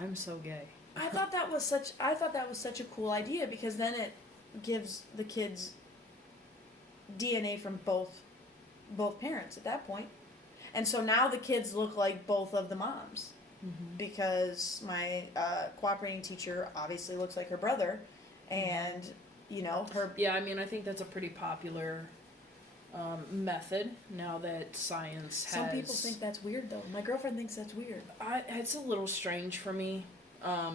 I'm so gay. I thought that was such a cool idea, because then it gives the kids DNA from both parents at that point. And so now the kids look like both of the moms, because my cooperating teacher obviously looks like her brother, and her. Yeah, I mean, I think that's a pretty popular method now that science has. Some people think that's weird, though. My girlfriend thinks that's weird. It's a little strange for me,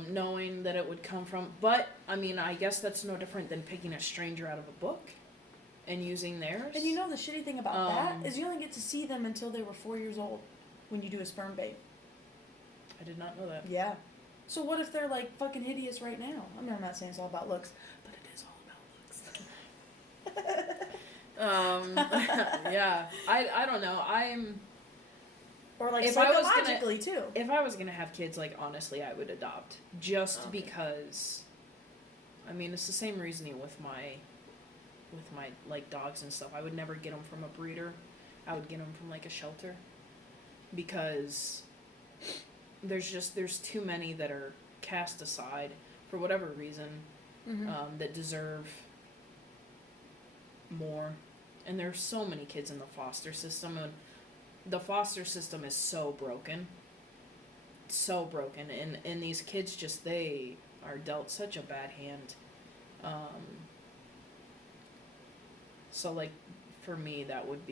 knowing that it would come from. But I mean, I guess that's no different than picking a stranger out of a book and using theirs. And the shitty thing about that is you only get to see them until they were 4 years old when you do a sperm bait. I did not know that. Yeah. So what if they're like fucking hideous right now? I mean, I'm not saying it's all about looks, but it is all about looks. Yeah. I don't know. Or like if I was psychologically too. If I was gonna have kids, like, honestly, I would adopt. Just because, I mean, it's the same reasoning with my like dogs and stuff. I would never get them from a breeder. I would get them from like a shelter, because there's too many that are cast aside for whatever reason, that deserve more. And there's so many kids in the foster system, and the foster system is so broken, and these kids just, they are dealt such a bad hand. So like, for me, that would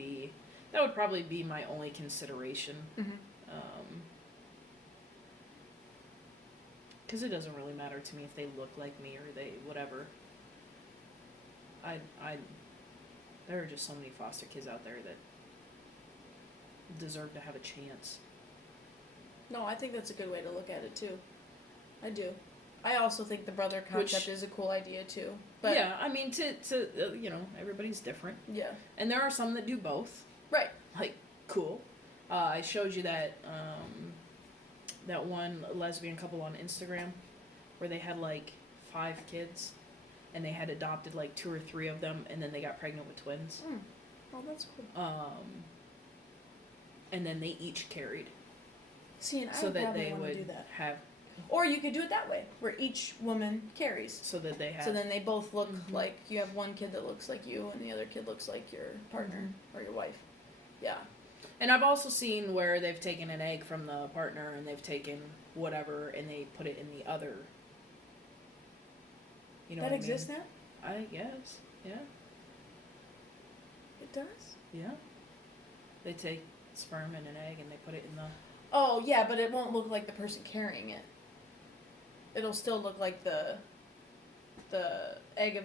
probably be my only consideration. Because it doesn't really matter to me if they look like me or they whatever. There are just so many foster kids out there that deserve to have a chance. No, I think that's a good way to look at it too. I do. I also think the brother concept is a cool idea too. But yeah, I mean, to everybody's different. Yeah. And there are some that do both. Right. Like, cool. I showed you that that one lesbian couple on Instagram where they had like 5 kids, and they had adopted like 2 or 3 of them, and then they got pregnant with twins. Oh, that's cool. And then they each carried. See, and I so would that probably they want to would do that. have. Or you could do it that way, where each woman carries. So that they have. So then they both look like, you have one kid that looks like you, and the other kid looks like your partner or your wife. Yeah. And I've also seen where they've taken an egg from the partner, and they've taken whatever, and they put it in the other. You know that what exists I mean? now? I guess. Yeah. It does? Yeah. They take sperm and an egg, and they put it in the. Oh, yeah, but it won't look like the person carrying it. It'll still look like the egg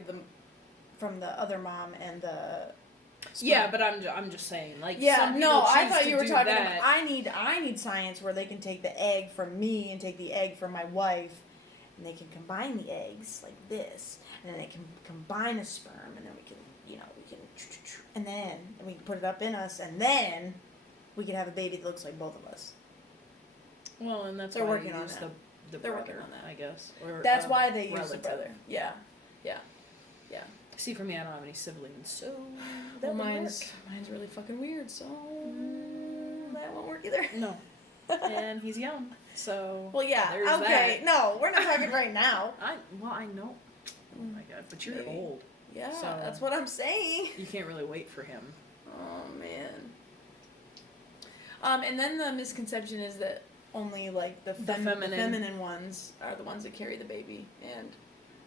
from the other mom and the sperm. Yeah, but I'm just saying, like, yeah, some no, people I choose thought to you were do talking that. about I need science where they can take the egg from me and take the egg from my wife, and they can combine the eggs like this, and then they can combine a sperm, and then we can and then we can put it up in us, and then we can have a baby that looks like both of us. Well, and that's They're why working they on use that. the They're brother, working on that. I guess. Or, That's why they use the relative. brother. Yeah. See, for me, I don't have any siblings, so Well, that would mine's really fucking weird, so that won't work either. work. No. And he's young, so. Well, yeah. there's Okay. that. No, we're not talking right now. I know. Oh my god, but you're Maybe. old. Yeah, So- that's what I'm saying. You can't really wait for him. Oh man. And then the misconception is that only like the feminine ones are the ones that carry the baby. And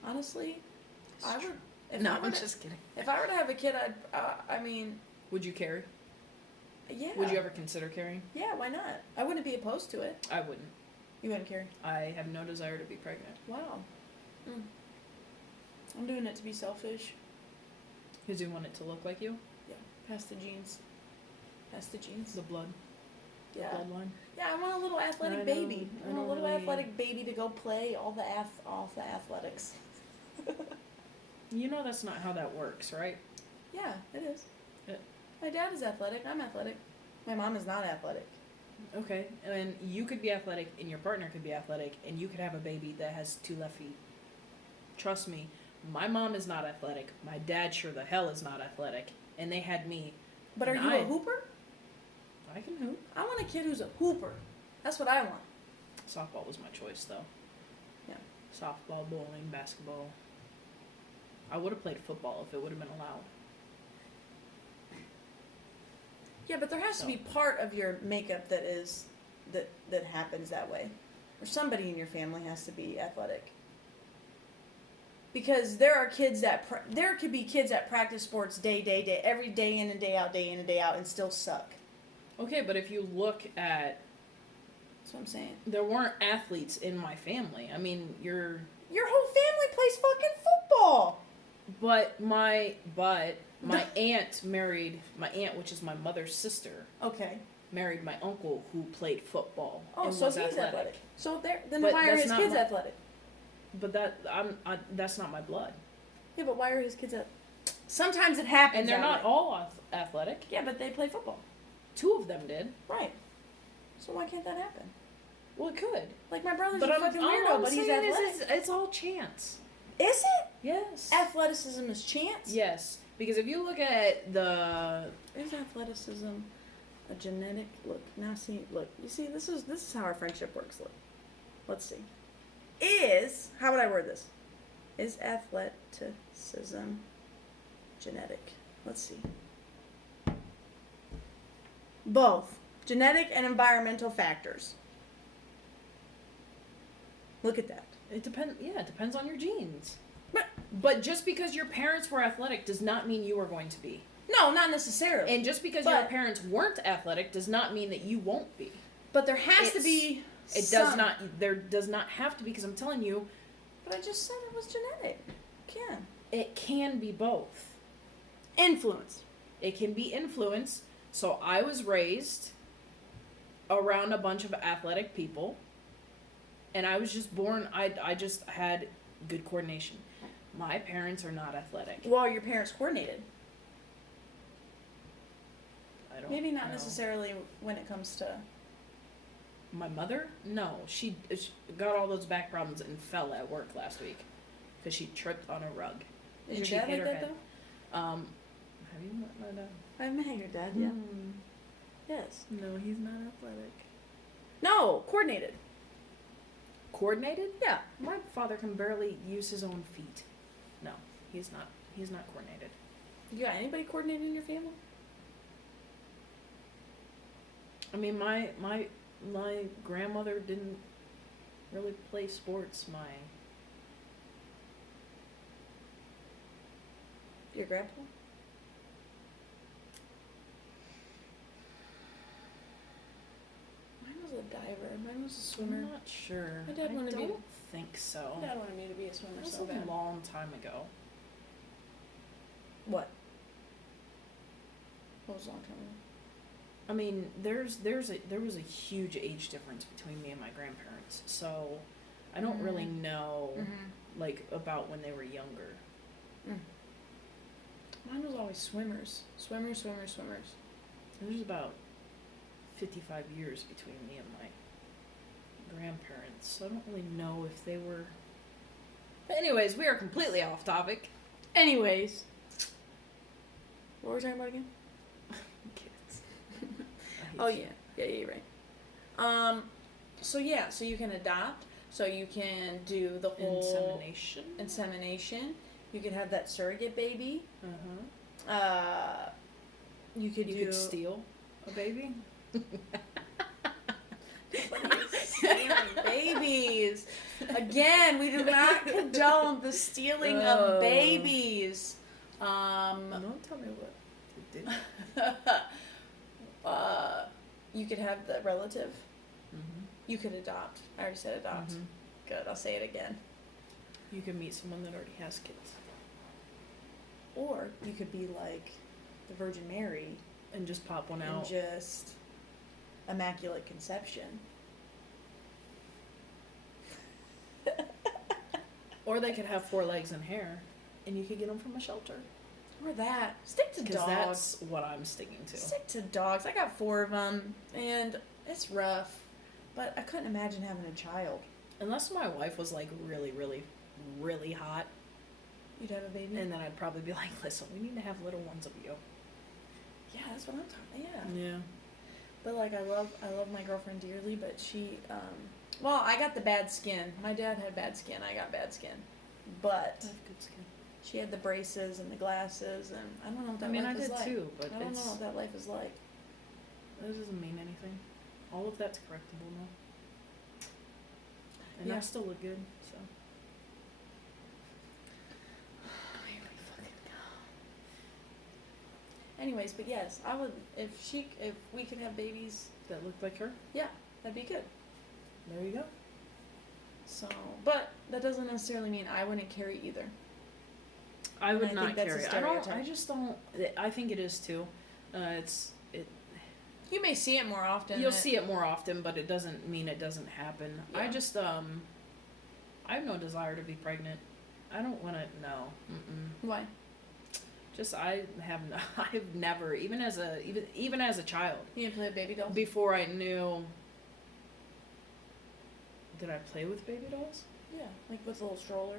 honestly, I would. I'm just kidding. If I were to have a kid, I mean, Would you carry? yeah. Would you ever consider carrying? Yeah, why not? I wouldn't be opposed to it. I wouldn't. You wouldn't carry? I have no desire to be pregnant. Wow. I'm doing it to be selfish. Because you want it to look like you? Yeah. Pass the genes. The blood. Yeah. Bloodline. Yeah, I want a little athletic I baby. know, I want a little really- athletic baby to go play all the athletics. You know that's not how that works, right? Yeah, it is. Yeah. My dad is athletic. I'm athletic. My mom is not athletic. Okay, and you could be athletic, and your partner could be athletic, and you could have a baby that has 2 left feet. Trust me, my mom is not athletic. My dad sure the hell is not athletic, and they had me. But are And you I- a hooper? I can hoop. I want a kid who's a hooper. That's what I want. Softball was my choice, though. Yeah. Softball, bowling, basketball. I would have played football if it would have been allowed. Yeah, but there has to be part of your makeup that happens that way, or somebody in your family has to be athletic. Because there are kids there could be kids that practice sports day, every day in and day out, and still suck. Okay, but if you look at, That's what I'm saying. there weren't athletes in my family. I mean, Your whole family plays fucking football. my aunt married my aunt, which is my mother's sister, Okay. married my uncle who played football. Oh, and so was he's athletic. So then But why are that's his not kids my- athletic? But that's not my blood. Yeah, but why are his kids athletic? Sometimes it happens. And they're that not way. all athletic. Yeah, but they play football. 2 of them did. Right. So why can't that happen? Well, it could. Like my brother's But a I'm fucking all weirdo, I'm but he's saying athletic. is it's all chance. Is it? Yes. Athleticism is chance? Yes, because if you look at Is athleticism a genetic look? Now see, look, you see, this is how our friendship works. Look, let's see. How would I word this? Is athleticism genetic? Let's see. Both genetic and environmental factors. Look at that. it depends on your genes. But But just because your parents were athletic does not mean you are going to be. no, not necessarily. And just because your parents weren't athletic does not mean that you won't be. But there has to be. There does not have to be, because I'm telling you, But I just said it was genetic. Can. it can be both. Influence. It can be influence. So I was raised around a bunch of athletic people, and I was just born, I just had good coordination. My parents are not athletic. Well, your parents coordinated. I don't Maybe not know. necessarily when it comes to. My mother? No. She got all those back problems and fell at work last week because she tripped on a rug. Is And she your dad hit like her that head. Have you met my dad? though? I've met your dad. Yeah. Yes. No, he's not athletic. No, coordinated. Coordinated? Yeah. My father can barely use his own feet. No, he's not. He's not coordinated. You got anybody coordinated in your family? I mean, my grandmother didn't really play sports. Your grandpa? Mine was a diver. Mine was a swimmer. I'm not sure. My dad I wanted me don't to- think so. My dad wanted me to be a swimmer That was so bad. a long time ago. What? What was a long time ago? I mean, there was a huge age difference between me and my grandparents, so I don't really know like about when they were younger. Mine was always swimmers. Swimmers. There's about 55 years between me and my grandparents, so I don't really know if they were. But anyways, we are completely off topic. Anyways. What were we talking about again? Kids. I hate Oh you. yeah, you're right. So you can adopt. So you can do the whole insemination. You could have that surrogate baby. You could You could steal a baby. stealing babies. Again, we do not condone the stealing of babies. Don't tell me what to do. You could have the relative. Mm-hmm. You could adopt. I already said adopt. Mhm. Good. I'll say it again. You can meet someone that already has kids Or you could be like the Virgin Mary and just pop one and out. just immaculate conception. Or they could have 4 legs and hair, and you could get them from a shelter. Or that. Stick to Because dogs. that's what I'm sticking to. Stick to dogs. I got 4 of them, and it's rough. But I couldn't imagine having a child. Unless my wife was like really, really, really hot, You'd have a baby? and then I'd probably be like, listen, we need to have little ones of you. Yeah, that's what I'm talking. Yeah. Yeah. But like I love my girlfriend dearly, but she well, I got the bad skin. My dad had bad skin. I got bad skin. But I have good skin. she had the braces and the glasses, and I don't know what that I mean, I life is did like. too, but I don't know what that life is like. That doesn't mean anything. All of that's correctable now. And Yeah. I still look good, so. Anyways, but yes, I would if we could have babies, That looked like her? that'd be good. There you go. So, but that doesn't necessarily mean I wouldn't carry either. I And would I not think that's a carry it. stereotype. I just don't. I think it is too. You may see it more often. You'll see it more often, but it doesn't mean it doesn't happen. I Yeah. just I have no desire to be pregnant. I don't want to. No. Why? Just I have I've never even as a child You didn't play with baby dolls? before I knew. Did I play with baby dolls? Yeah, like with a little stroller.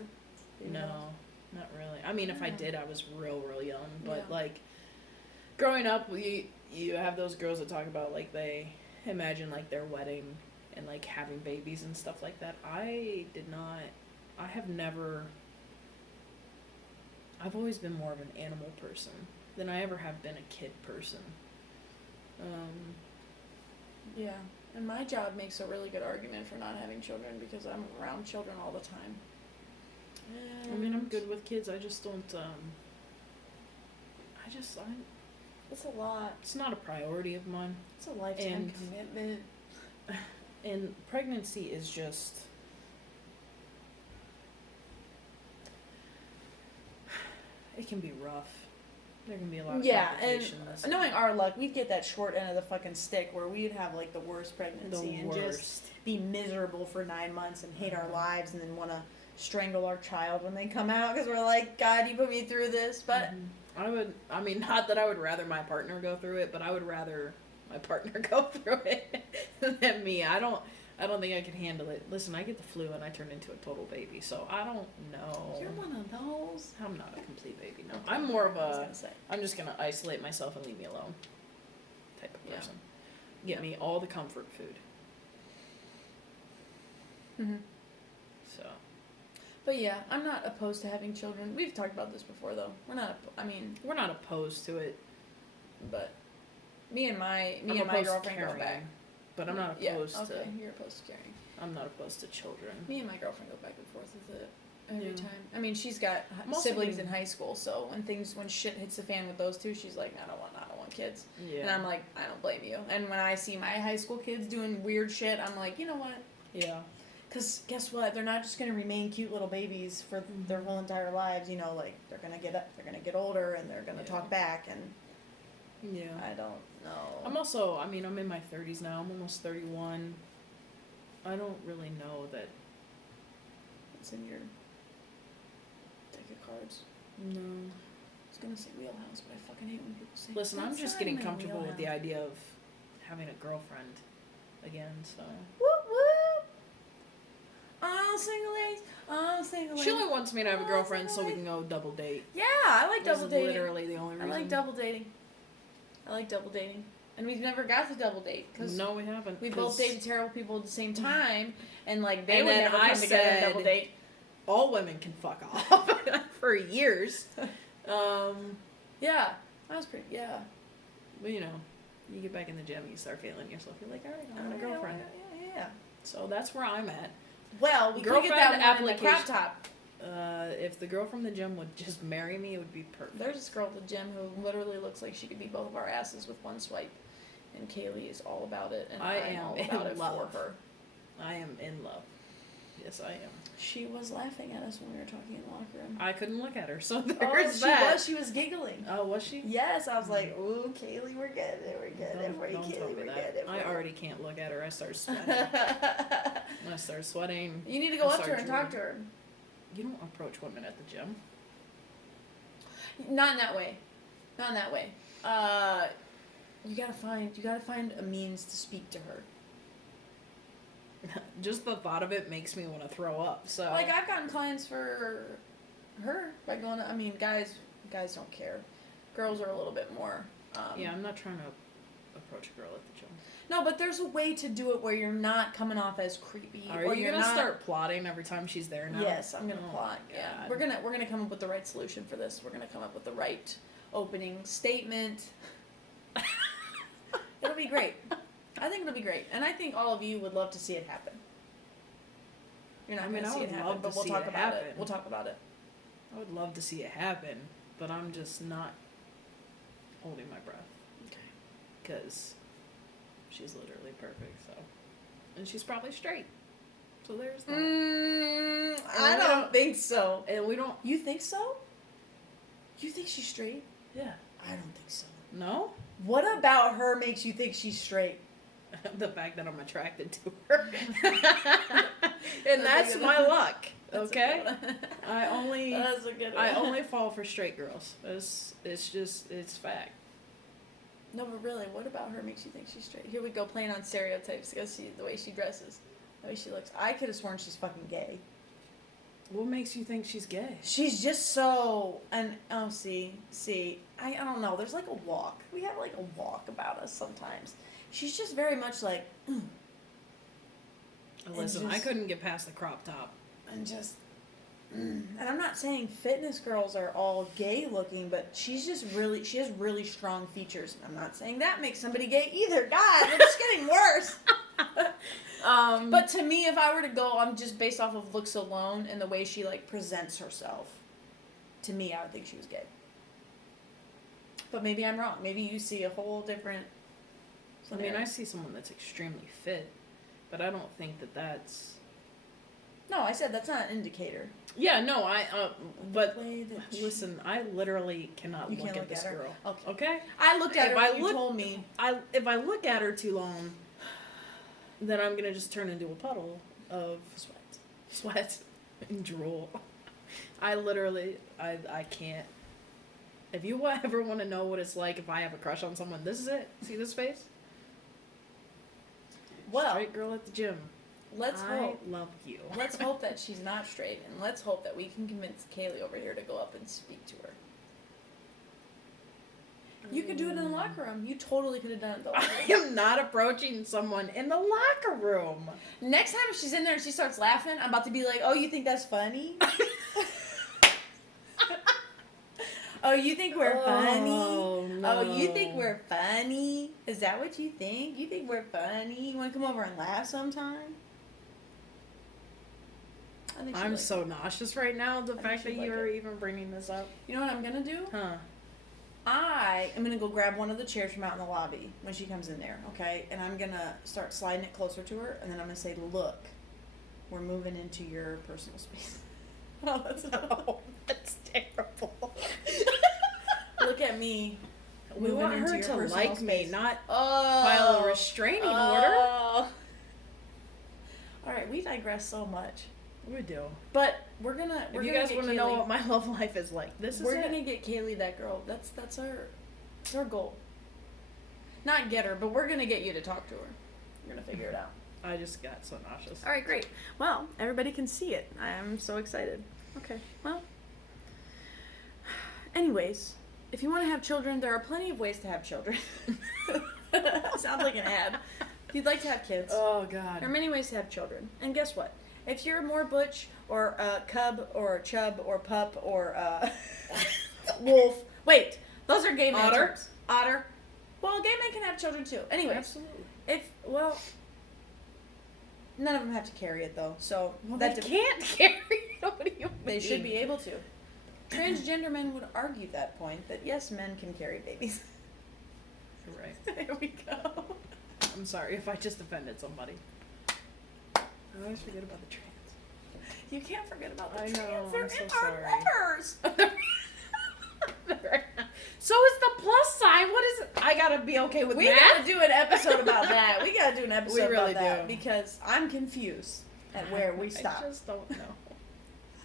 Baby No, dolls. not really. I mean, if I Yeah. did, I was real young. But Yeah. like, growing up, you have those girls that talk about like they imagine like their wedding and like having babies and stuff like that. I did not. I have never. I've always been more of an animal person than I ever have been a kid person. Yeah, and my job makes a really good argument for not having children because I'm around children all the time. I mean, I'm And good with kids. I just don't. It's a lot. It's not a priority of mine. It's a lifetime And- commitment. And pregnancy is just. It can be rough. There can be a lot of Yeah, and complications. knowing our luck, we'd get that short end of the fucking stick where we'd have like the worst pregnancy and just be miserable for 9 months and hate our lives and then want to strangle our child when they come out because we're like, God, you put me through this. But I mean, not that I would rather my partner go through it, but I would rather my partner go through it than me. I don't think I can handle it. Listen, I get the flu and I turn into a total baby, so I don't know. you're one of those. I'm not a complete baby, no. I'm more of I was a, gonna say. I'm just gonna isolate myself and leave me alone type of Yeah. person. Get me all the comfort food. Mm-hmm. So, But yeah, I'm not opposed to having children. We've talked about this before, though. We're not. we're not opposed to it. But me and my I'm opposed to girlfriend go carrying, back. but I'm not opposed yeah, okay, to. you're opposed to carrying. I'm not opposed to children. Me and my girlfriend go back and forth with it every Yeah. time. I mean, she's got I'm also siblings getting- in high school, so when shit hits the fan with those two, she's like, I don't want kids. Yeah. And I'm like, I don't blame you. And when I see my high school kids doing weird shit, I'm like, you know what? Yeah. Because guess what? They're not just gonna remain cute little babies for their whole entire lives. You know, like they're gonna get older and they're gonna Yeah. talk back. And Yeah. I don't know. I'm also, I mean, I'm in my 30s now. I'm almost 31. I don't really know that. It's in your deck of cards. No. I was gonna say wheelhouse, but I fucking hate when people say. Listen, I'm "That's just not getting my comfortable with the wheelhouse." idea of having a girlfriend again, so. Whoop whoop. Oh, single ladies. Oh, single ladies. She only wants me to have a Oh, girlfriend so we really? can go double date. Yeah, I like This double is dating. literally the only I reason. like double dating. I like double dating, and we've never got to double date because No, we haven't. we both 'cause dated terrible people at the same time, and like they And would then never I come together and said- double date. all women can fuck off for years. Yeah, that was pretty. Yeah, But you know, you get back in the gym, you start feeling yourself. You're like, all right, I want a girlfriend. Yeah. So that's where I'm at. Well, we could get Girlfriend that one in the crop application. top. If the girl from the gym would just marry me, it would be perfect. There's this girl at the gym who literally looks like she could beat both of our asses with one swipe, and Kaylee is all about it, and I I'm am all in about it love. for her. I am in love. Yes, I am. She was laughing at us when we were talking in the locker room. I couldn't look at her, so Oh, there's she that. was. She was giggling. Oh, was she? Yes, I was like, "Ooh, Kaylee, we're getting it. We're getting it Don't, for you, don't tell Kaylee. me We're that. getting it for I you." already can't look at her. I start sweating. I start sweating. You need to go I up to her start and talk to her. You don't approach women at the gym. Not in that way. Not in that way. You gotta find a means to speak to her. Just the thought of it makes me want to throw up. So Like I've gotten clients for her by going. I mean, guys don't care. Girls are a little bit more. yeah, I'm not trying to approach a girl at the gym. No, but there's a way to do it where you're not coming off as creepy. Are or you you're gonna not... start plotting every time she's there now? Yes, I'm gonna Oh, plot. Yeah, God. we're gonna come up with the right solution for this. We're gonna come up with the right opening statement. It'll be great. I think it'll be great, and I think all of you would love to see it happen. You're not gonna see it happen, but we'll talk about it. We'll talk about it. I would love to see it happen, but I'm just not holding my breath. Okay. Because she's literally perfect, so. And she's probably straight. So there's that. I don't think so. And we don't. You think so? You think she's straight? Yeah. I don't think so. No? What about her makes you think she's straight? The fact that I'm attracted to her. And that's my luck. Okay? I only. That's a good one. I only fall for straight girls. It's fact. No, but really, what about her makes you think she's straight? Here we go, playing on stereotypes. Go see the way she dresses, the way she looks. I could have sworn she's fucking gay. What makes you think she's gay? She's just so, and see, I don't know. There's like a walk. We have like a walk about us sometimes. She's just very much like, Listen, I just- couldn't get past the crop top. and just, and I'm not saying fitness girls are all gay looking, but she has really strong features. I'm not saying that makes somebody gay either. God, it's just getting worse. But to me, if I were to go, I'm just based off of looks alone and the way she like presents herself. To me, I would think she was gay. But maybe I'm wrong. Maybe you see a whole different. I mean, I see someone that's extremely fit, but I don't think that that's. No, I said that's not an indicator. Yeah, no, but The way that she- listen, I literally cannot You look can't at look this at her. girl. Okay. Okay? I looked at If her I when you look- told me. If I look at her too long, then I'm gonna just turn into a puddle of sweat and drool. I literally, I can't. If you ever want to know what it's like if I have a crush on someone, this is it. See this face? Well, Straight girl at the gym. let's I hope. love you. Let's hope that she's not straight, and let's hope that we can convince Kaylee over here to go up and speak to her. You could do it in the locker room. You totally could have done it though. I am not approaching someone in the locker room. Next time she's in there and she starts laughing, I'm about to be like, "Oh, you think that's funny? Oh, you think we're funny? Oh, no. Oh, you think we're funny? Is that what you think? You think we're funny? You want to come over and laugh sometime?" I think she I'm likes so nauseous right now. The think fact that she'd like you're it. even bringing this up. it. You know what I'm gonna do? Huh. I am gonna go grab one of the chairs from out in the lobby when she comes in there, okay? And I'm gonna start sliding it closer to her, and then I'm gonna say, "Look, we're moving into your personal space." Oh, that's That's terrible. Look at me. We moving want into her your to personal like me, space. not Oh, file a restraining order. All right, we digress so much, We do. but we're gonna. If you guys want to know what my love life is like, this is we're it. gonna get Kaylee that girl. That's our goal. Not get her, but we're gonna get you to talk to her. We're gonna figure it out. I just got so nauseous. All right, great. Well, everybody can see it. I am so excited. Okay, well. Anyways, if you want to have children, there are plenty of ways to have children. Sounds like an ad. If you'd like to have kids, Oh God. there are many ways to have children. And guess what? If you're more butch or cub or chub or pup or wolf, wait, those are gay man Otter? terms. Otter. Well, gay men can have children too. Anyways, Absolutely. none of them have to carry it though. So Well, that they de- can't carry it. What do you mean? They should be able to. Transgender men would argue that point that yes, men can carry babies. You're right. There we go. I'm sorry if I just offended somebody. I always forget about the trans. You can't forget about the I trans. know, They're I'm so in sorry. our letters. So is the plus sign. What is it? I gotta be okay with We that. gotta do an episode about that. We gotta do an episode We really about that do. because I'm confused at where we I stop. just don't know.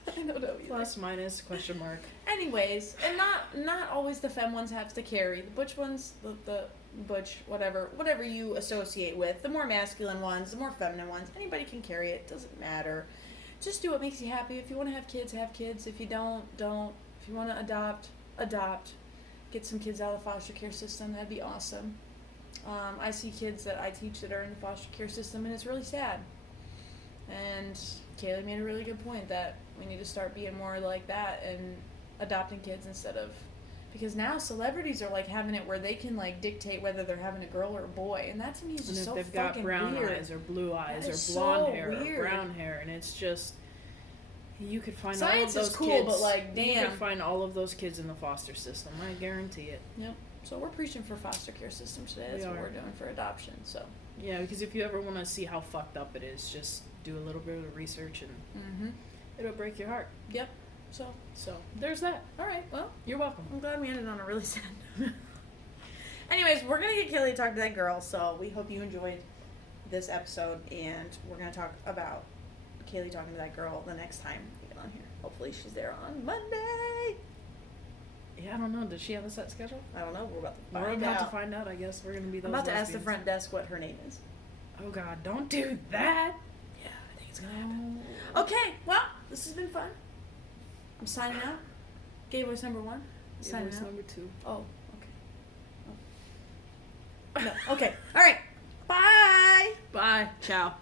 I don't know either. Plus, minus, question mark. Anyways, and not always the femme ones have to carry. The butch ones, the butch, whatever you associate with. The more masculine ones, the more feminine ones. Anybody can carry it. Doesn't matter. Just do what makes you happy. If you want to have kids, have kids. If you don't. If you want to adopt. Get some kids out of the foster care system. That'd be awesome. I see kids that I teach that are in the foster care system, and it's really sad. And Kaylee made a really good point that we need to start being more like that and adopting kids instead of, because now celebrities are like having it where they can like dictate whether they're having a girl or a boy, and that to me is And just if so they've got fucking brown weird. eyes or blue eyes That or is blonde so hair weird. or brown hair, and it's just you could find Science all of is those cool, kids. but, like, you damn. could find all of those kids in the foster system. I guarantee it. Yep. So we're preaching for foster care systems today. That's We what are. we're doing for adoption. So. Yeah, because if you ever want to see how fucked up it is, just do a little bit of research and Mm-hmm. it'll break your heart. Yep. So. So there's that. All right. Well, You're welcome. I'm glad we ended on a really sad note. Anyways, we're gonna get Kaylee to talk to that girl. So we hope you enjoyed this episode, and we're gonna talk about Kaylee talking to that girl the next time we get on here. Hopefully, she's there on Monday. Yeah, I don't know. Does she have a set schedule? I don't know. We're about to We're find about out. to find out. I guess we're gonna be those. I'm about to ask the lesbians. front desk what her name is. Oh God! Don't do that. Yeah, I think it's gonna happen. Okay, well, this has been fun. I'm signing out. Gay voice number 1. Signing Voice out. number 2. Oh, okay. Oh. No, okay. All right. Bye. Bye. Ciao.